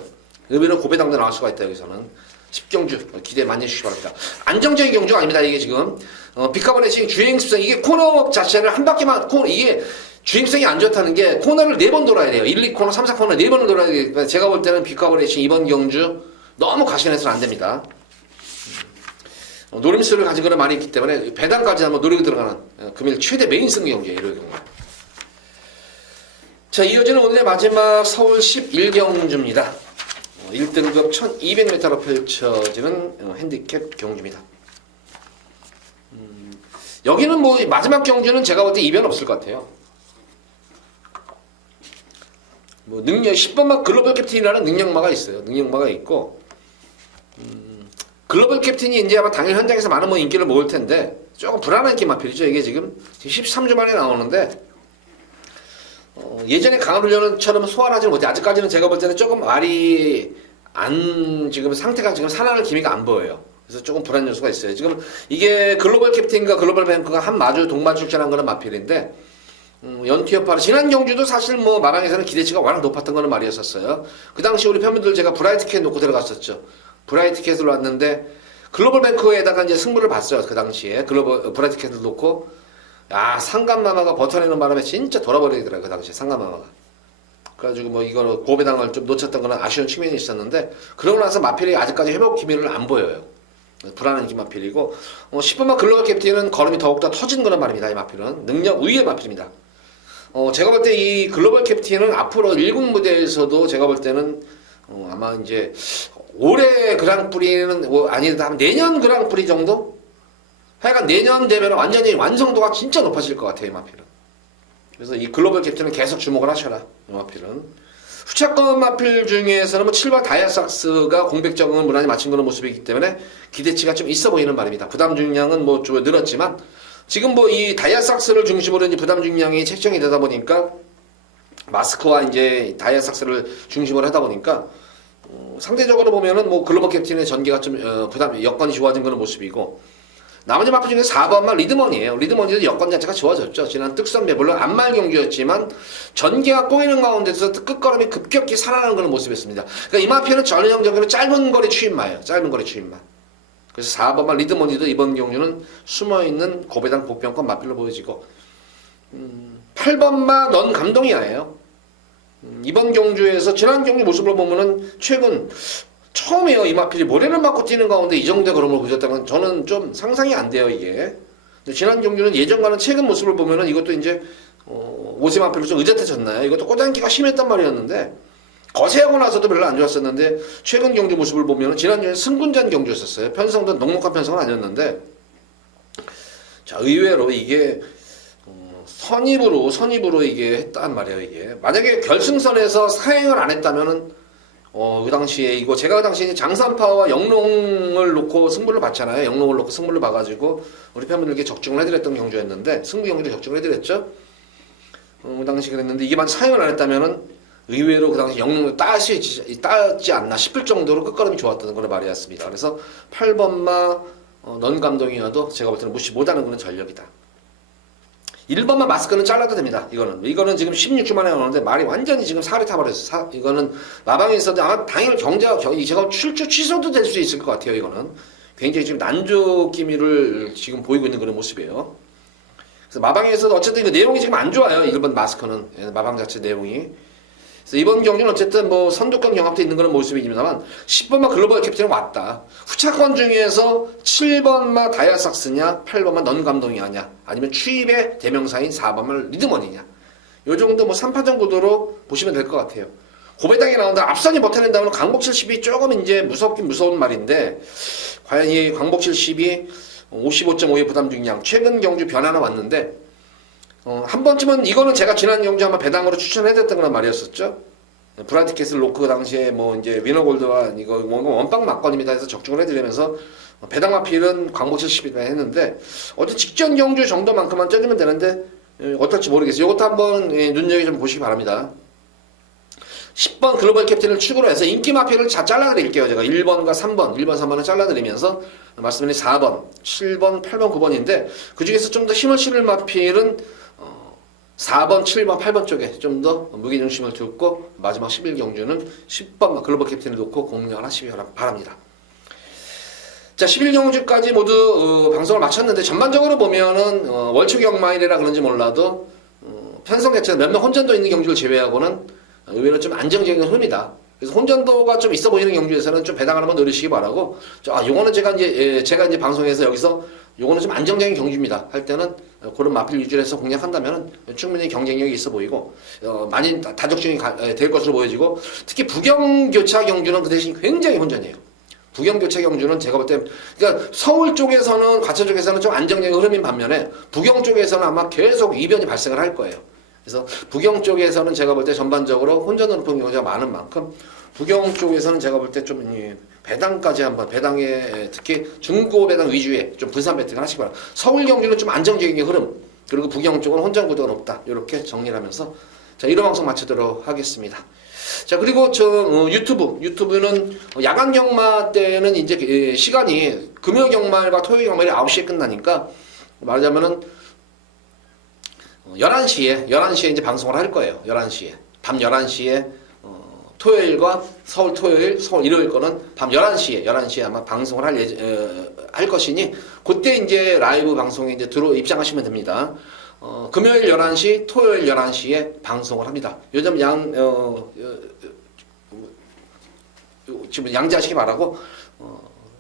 의외로 고배당도 나올 수가 있다. 여기서는 10경주 기대 많이 해주시기 바랍니다. 안정적인 경주가 아닙니다. 이게 지금 빅카브레이싱 주행 습성 이게 코너 자체를 한 바퀴만 이게 주행성이 안 좋다는 게 코너를 4번 돌아야 돼요. 1, 2코너, 3, 4코너 4번을 돌아야 돼요. 제가 볼 때는 빅카브레이싱 이번 경주 너무 과신해서는 안 됩니다. 노림수를 가진 그런 말이 있기 때문에 배당까지 한번 노리고 들어가는 금일 최대 메인 승리 경기예요. 이럴 경우. 자, 이어지는 오늘의 마지막 서울 11경주입니다. 1등급 1200m로 펼쳐지는 핸디캡 경주입니다. 여기는 마지막 경주는 제가 볼 때 이변 없을 것 같아요. 능력 10번만 글로벌 캡틴이라는 능력마가 있어요. 능력마가 있고 글로벌 캡틴이 이제 아마 당일 현장에서 많은 인기를 모을 텐데 조금 불안한 인기 마필이죠. 이게 지금 13주 만에 나오는데 예전에 강한 훈련처럼 소환하지 못해. 아직까지는 제가 볼 때는 조금 말이 지금 상태가 지금 살아날 기미가 안 보여요. 그래서 조금 불안 요소가 있어요. 지금 이게 글로벌 캡틴과 글로벌 뱅크가 한 마주 동반 출전한 그런 마필인데 연티어파로 지난 경주도 사실 마랑에서는 기대치가 워낙 높았던 거는 말이었었어요. 그 당시 우리 팬분들 제가 브라이트캣 놓고 들어갔었죠. 브라이트캣을 놨는데 글로벌 뱅크에다가 이제 승부를 봤어요. 그 당시에 브라이트캣을 놓고 상감마마가 버텨내는 바람에 진짜 돌아버리더라고요. 그 당시에 상감마마가. 그래가지고 이거 고배당을 좀 놓쳤던 거는 아쉬운 측면이 있었는데 그러고 나서 마필이 아직까지 회복 기미를 안 보여요. 불안한 기 마필이고 10번만 글로벌 캡틴은 걸음이 더욱더 터진 거란 말입니다. 이 마필은 능력 우위의 마필입니다. 제가 볼 때 이 글로벌 캡틴은 앞으로 1군 무대에서도 제가 볼 때는 아마 이제 올해 그랑프리는 아니다 내년 그랑프리 정도? 하여간 내년 되면 완전히 완성도가 진짜 높아질 것 같아요. 이 마필은. 그래서 이 글로벌 캡틴은 계속 주목을 하셔라. 이 마필은. 후차권 마필 중에서는 7번 다이아삭스가 공백 적응을 무난히 마친 그런 모습이기 때문에 기대치가 좀 있어 보이는 말입니다. 부담 중량은 좀 늘었지만 지금 이 다이아삭스를 중심으로 이제 부담 중량이 책정이 되다 보니까 마스크와 이제 다이아삭스를 중심으로 하다 보니까 상대적으로 보면은 글로벌 캡틴의 전개가 좀 부담 여건이 좋아진 그런 모습이고 나머지 마필 중에 4번만 리드머니예요. 리드머니도 여건 자체가 좋아졌죠. 지난 뚝선배 물론 안말 경기였지만 전개가 꼬이는 가운데서 끝걸음이 급격히 살아나는 그런 모습이었습니다. 그러니까 이 마필은 전형적으로 짧은 거리 추임마예요. 짧은 거리 추임마. 그래서 4번만 리드머니도 이번 경주는 숨어있는 고배당 복병권 마필로 보여지고 8번만 넌 감동이야예요. 이번 경주에서 지난 경주 모습을 보면은 최근 처음이에요. 이 마필이 모래를 맞고 뛰는 가운데 이 정도의 걸음을 보여줬다는 건 저는 좀 상상이 안 돼요. 이게. 근데 지난 경주는 예전과는 최근 모습을 보면은 이것도 이제 오세 마필로 좀 의젓해졌나요? 이것도 꼬장기가 심했단 말이었는데 거세하고 나서도 별로 안 좋았었는데 최근 경주 모습을 보면은 지난주에 승군전 경주였었어요. 편성도 넉넉한 편성은 아니었는데 자 의외로 이게 선입으로 이게 했단 말이에요. 이게 만약에 결승선에서 사행을 안 했다면은 그 당시에 이거 제가 그 당시에 장산파와 영농을 놓고 승부를 봤잖아요. 영농을 놓고 승부를 봐가지고 우리 팬분들께 적중을 해드렸던 경주였는데 승부 경주를 적중을 해드렸죠. 그 당시 그랬는데 이게 만 사용을 안 했다면은 의외로 그 당시 영농을 따지 않나 싶을 정도로 끝걸음이 좋았다는 걸 말이었습니다. 그래서 8번마 넌 감독이어도 제가 볼 때는 무시 못하는 그런 전력이다. 1번만 마스크는 잘라도 됩니다. 이거는 지금 16주 만에 나오는데 말이 완전히 지금 살이 타버렸어요. 이거는 마방에 있어도 아마 당일 제가 출주 취소도 될 수 있을 것 같아요. 이거는 굉장히 지금 난조 기미를 지금 보이고 있는 그런 모습이에요. 그래서 마방에서도 어쨌든 그 내용이 지금 안 좋아요. 1번 마스크는 마방 자체 내용이. 그래서 이번 경주는 어쨌든 뭐 선두권 경합도 있는 그런 모습이지만 10번마 글로벌 캡틴은 왔다. 후차권 중에서 7번마 다이아삭스냐 8번마 넌 감독이냐 아니면 추입의 대명사인 4번마 리드먼이냐 요 정도 뭐 3파전 구도로 보시면 될 것 같아요. 고배당이 나온다. 앞선이 못해낸다면 광복 70이 조금 이제 무섭긴 무서운 말인데 과연 이 광복 70이 55.5의 부담 중량 최근 경주 변화나 왔는데 한 번쯤은 이거는 제가 지난 경주 아마 배당으로 추천해드렸던 그런 말이었었죠. 브라티켓을 놓고 그 당시에 뭐 이제 위너골드와 이거 원빵 막건입니다 해서 적중을 해드리면서 배당 마필은 광복 70이라 했는데 어떤 직전 경주 정도만큼만 쪄주면 되는데 어떨지 모르겠어요. 이것도 한번 눈여겨 좀 보시기 바랍니다. 10번 글로벌 캡틴을 축으로 해서 인기 마필을 다 잘라드릴게요. 제가 1번과 3번, 1번, 3번을 잘라드리면서 말씀드린 4번, 7번, 8번, 9번인데 그 중에서 좀 더 힘을 실을 마필은 4번, 7번, 8번 쪽에 좀 더 무게중심을 두고 마지막 11경주는 10번 글로벌 캡틴을 놓고 공략을 하시기 바랍니다. 자, 11경주까지 모두 방송을 마쳤는데 전반적으로 보면은 월초경마일이라 그런지 몰라도 편성 자체가 몇몇 혼전도 있는 경주를 제외하고는 의외로 좀 안정적인 흐름이다. 그래서 혼전도가 좀 있어 보이는 경주에서는 좀 배당을 한번 노리시기 바라고. 요거는 제가 이제 방송에서 여기서 요거는 좀 안정적인 경주입니다. 할 때는 그런 마필 위주로 해서 공략한다면 충분히 경쟁력이 있어 보이고 많이 다적중이 될 것으로 보여지고 특히 부경교차 경주는 그 대신 굉장히 혼전이에요. 부경교차 경주는 제가 볼 때 그러니까 서울 쪽에서는 과천 쪽에서는 좀 안정적인 흐름인 반면에 부경 쪽에서는 아마 계속 이변이 발생을 할 거예요. 그래서 부경 쪽에서는 제가 볼 때 전반적으로 혼전으로 높은 경우가 많은 만큼 부경 쪽에서는 제가 볼 때 좀 배당까지 한번 배당에 특히 중고 배당 위주의 좀 분산 배팅을 하시기 바랍니다. 서울 경주는 좀 안정적인 흐름 그리고 부경 쪽은 혼전 구도가 높다 이렇게 정리를 하면서 자 1호 방송 마치도록 하겠습니다. 자 그리고 유튜브는 야간 경마 때는 이제 시간이 금요 경마일과 토요 경마일이 9시에 끝나니까 말하자면은 11시에 이제 방송을 할 거예요. 11시에. 밤 11시에 토요일과 서울 토요일, 서울 일요일 거는 밤 11시에 아마 방송을 할 것이니 그때 이제 라이브 방송에 이제 입장하시면 됩니다. 금요일 11시, 토요일 11시에 방송을 합니다. 요즘 지금 양지하시기 바라고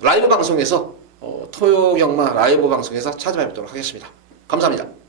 라이브 방송에서 토요 경마 라이브 방송에서 찾아뵙도록 하겠습니다. 감사합니다.